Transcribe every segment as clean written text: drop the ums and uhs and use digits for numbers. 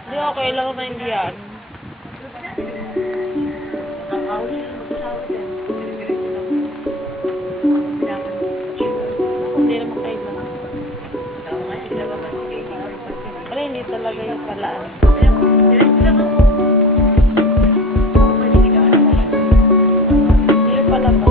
Hindi, okay lang na hindi yan. Hindi naman kailangan. Pero hindi talaga yung palaan. Hindi pala ba?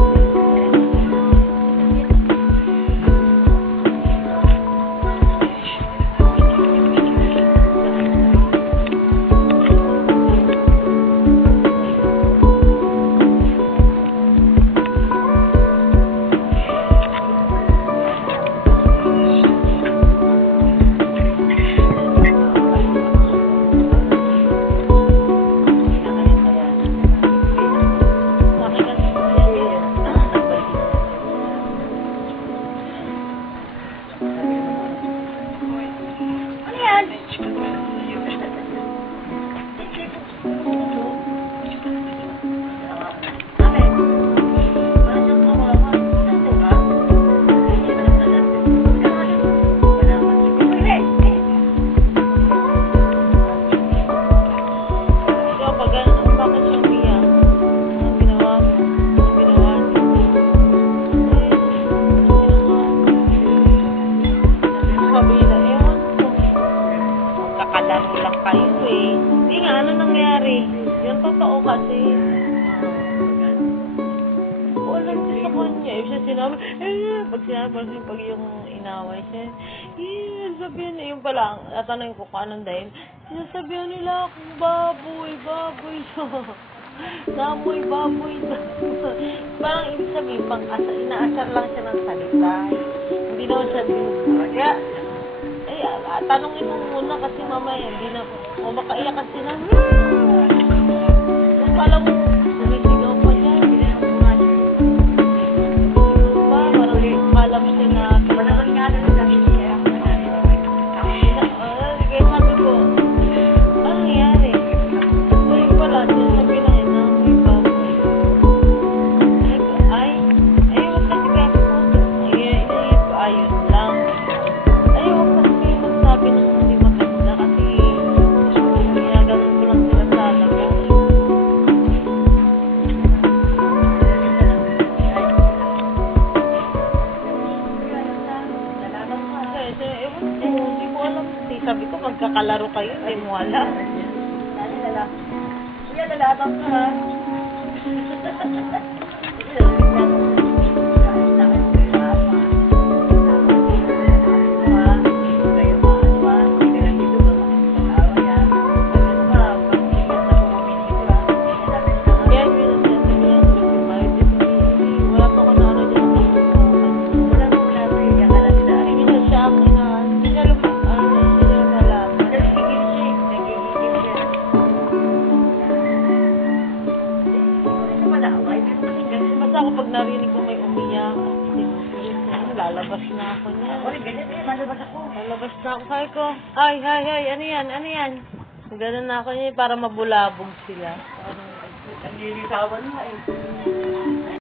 Kakalaro lang kayo eh. Hindi nga, ano nangyari? Yung totoo kasi. Walang siya sa kanya. Yung siya sinabi, pag yung inaway siya, sabihan niya, yung pala, tatanungin ko kung anong dahil, sinasabihan nila akong baboy namoy baboy parang ibig sabihin, inaasar lang siya ng salita. Hindi naman siya kaya, tanongin mo muna kasi mamaya, hindi na, o makaiyak kasi na, kung pala mo, sumisigaw pa niya, parang kalap siya na, manaman nga na lang siya, kaya sabi ko, ano nangyari? Uy, pala, sinasabi na yun, na may baboy. Ay, wag kasi kaya po, ayun lang. Sabi nung hindi maganda kasi ginaganon ko lang sila sa alaga. Hindi ko alam. Sabi ko, magkakalaro kayo. Hindi mo alam. Kuya, lalabang ka ha. Ako pag narinig ko may umiyak, lalabas na ako niya. Lalabas na ako. Sabi ko, ay, ano yan? Ganun na ako niya para mabulabog sila. Ang lilitawan mo eh.